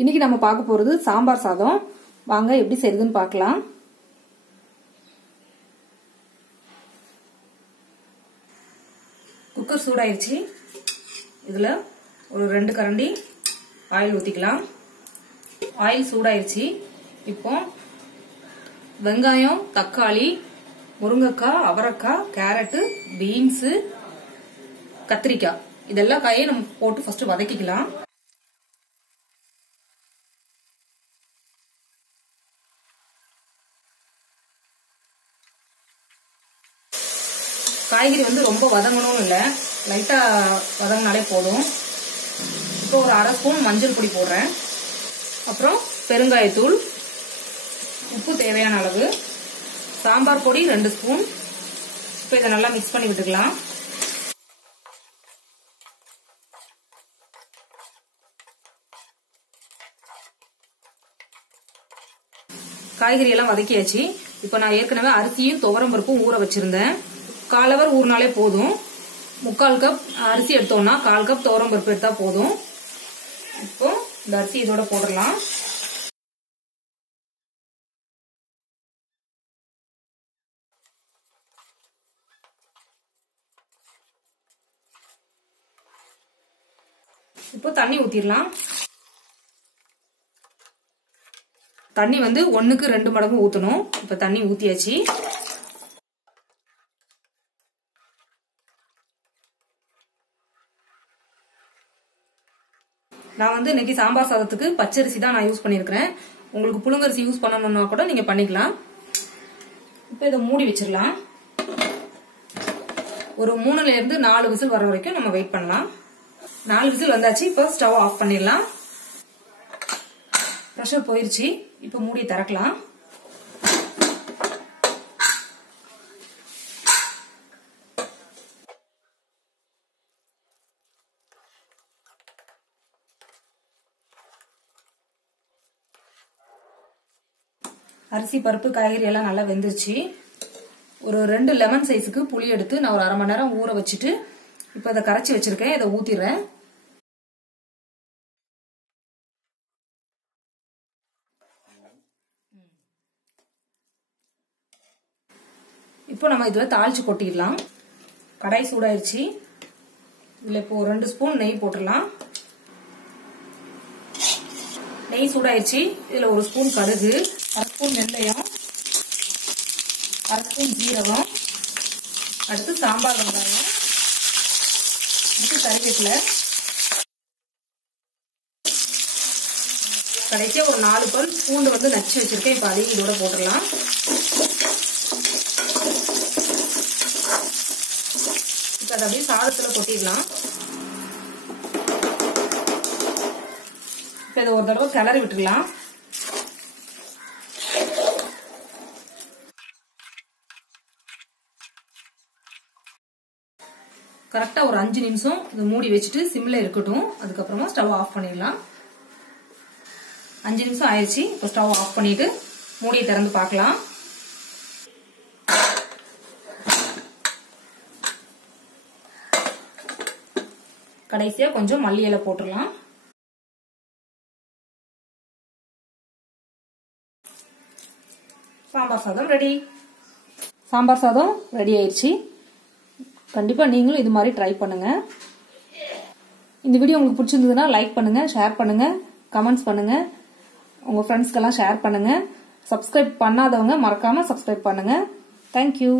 இன்னைக்கு நம்ம பார்க்க போறது சாம்பார் சாதம். வாங்க எப்படி செய்யறதுன்னு பார்க்கலாம். குக்கர் சூடாயிருச்சு. இதுல ஒரு 2 கரண்டி ஆயில் ஊத்திக்கலாம். ஆயில் சூடாயிருச்சு. இப்போ வெங்காயம், தக்காளி, முருங்கைக்காய், அவரைக்காய், கேரட், பீன்ஸ், கத்திரிக்காய் இதெல்லாம் காயை நம்ம போட்டு ஃபர்ஸ்ட் வதக்கிக்கலாம். காய்கறி வந்து ரொம்ப வதங்கணும்னு இல்லை, லைட்டா வதங்கினாலே போதும். இப்போ ஒரு 1/2 ஸ்பூன் மஞ்சள் பொடி போடுறேன். அப்புறம் பெருங்காயத்தூள், உப்பு தேவையான அளவு, சாம்பார் பொடி 2 ஸ்பூன். இப்போ இதை நல்லா மிக்ஸ் பண்ணி விட்டுக்கலாம். காய்கறி எல்லாம் வதக்கியாச்சு. இப்போ நான் ஏற்கனவே அரிசியும் துவரம் பருப்பும் ஊற வச்சிருந்தேன். 1/4 ஹவர் ஊறினாலே போதும். 3/4 கப் அரிசி எடுத்தோம்னா 1/4 கப் துவரம் பருப்பு எடுத்தா போதும். இப்போ இந்த அரிசி இதோட போடலாம். இப்போ தண்ணி ஊத்திடலாம். தண்ணி வந்து 1க்கு 2 மடங்கு ஊத்தணும். இப்ப தண்ணி ஊத்தியாச்சு. நான் வந்து இன்னைக்கு சாம்பார் சாதத்துக்கு பச்சரிசி தான் நான் யூஸ் பண்ணிருக்கிறேன். உங்களுக்கு புழுங்கரிசி யூஸ் பண்ணணும்னா கூட நீங்க பண்ணிக்கலாம். இப்ப இதை மூடி வச்சிடலாம். ஒரு 3ல இருந்து 4 விசில் வர வரைக்கும் நம்ம வெயிட் பண்ணலாம். 4 விசில் வந்தாச்சு. இப்போ ஸ்டவ் ஆஃப் பண்ணிடலாம். பிரஷர் போயிருச்சு. இப்ப மூடி திறக்கலாம். அரிசி, பருப்பு, காய்கறி எல்லாம் நல்லா வெந்துருச்சு. ஒரு 2 லெமன் சைஸுக்கு புளி எடுத்து நான் ஒரு 1/2 மணி நேரம் ஊற வச்சுட்டு இப்ப இதை கரைச்சி வச்சிருக்கேன். இதை ஊத்திடுறேன். இப்போ நம்ம இதுல தாளிச்சு கொட்டிடலாம். கடாய் சூடாயிருச்சு. இதுல இப்போ 2 ஸ்பூன் நெய் போட்டுடலாம். நெய் சூடாயிருச்சு. இதுல 1 ஸ்பூன் கடுகு, 1/2 ஸ்பூன் வெந்தயம், 1/2 ஸ்பூன் ஜீரகம், அடுத்து சாம்பார் வெங்காயம், அடுத்து கறிவேப்பிலை, கடைசியா ஒரு 4 பல் பூண்டு வந்து நச்சு வச்சிருக்கேன். இப்ப அதையும் இதோட போட்டுடலாம். இப்ப அதை அப்படியே சாதத்துல கொட்டிடலாம். இப்ப இதை ஒரு தடவை கிளறி விட்டுடலாம். கரெக்டா ஒரு 5 நிமிஷம் இதை மூடி வச்சுட்டு சிம்ல இருக்கட்டும். அதுக்கப்புறமா ஸ்டவ் ஆஃப் பண்ணிடலாம். 5 நிமிஷம் ஆயிடுச்சு. இப்போ ஸ்டவ் ஆஃப் பண்ணிட்டு மூடியை திறந்து பார்க்கலாம். கடைசியா கொஞ்சம் மல்லி இலை போட்டுடலாம். சாம்பார் சாதம் ரெடி. சாம்பார் சாதம் ரெடி ஆயிடுச்சு. கண்டிப்பா நீங்களும் இது மாதிரி ட்ரை பண்ணுங்க. இந்த வீடியோ உங்களுக்கு பிடிச்சிருந்ததுன்னா லைக் பண்ணுங்க, ஷேர் பண்ணுங்க, கமெண்ட்ஸ் பண்ணுங்க, உங்க ஃப்ரெண்ட்ஸ்க்கெல்லாம் ஷேர் பண்ணுங்க. சப்ஸ்கிரைப் பண்ணாதவங்க மறக்காம சப்ஸ்கிரைப் பண்ணுங்க. தேங்க்யூ.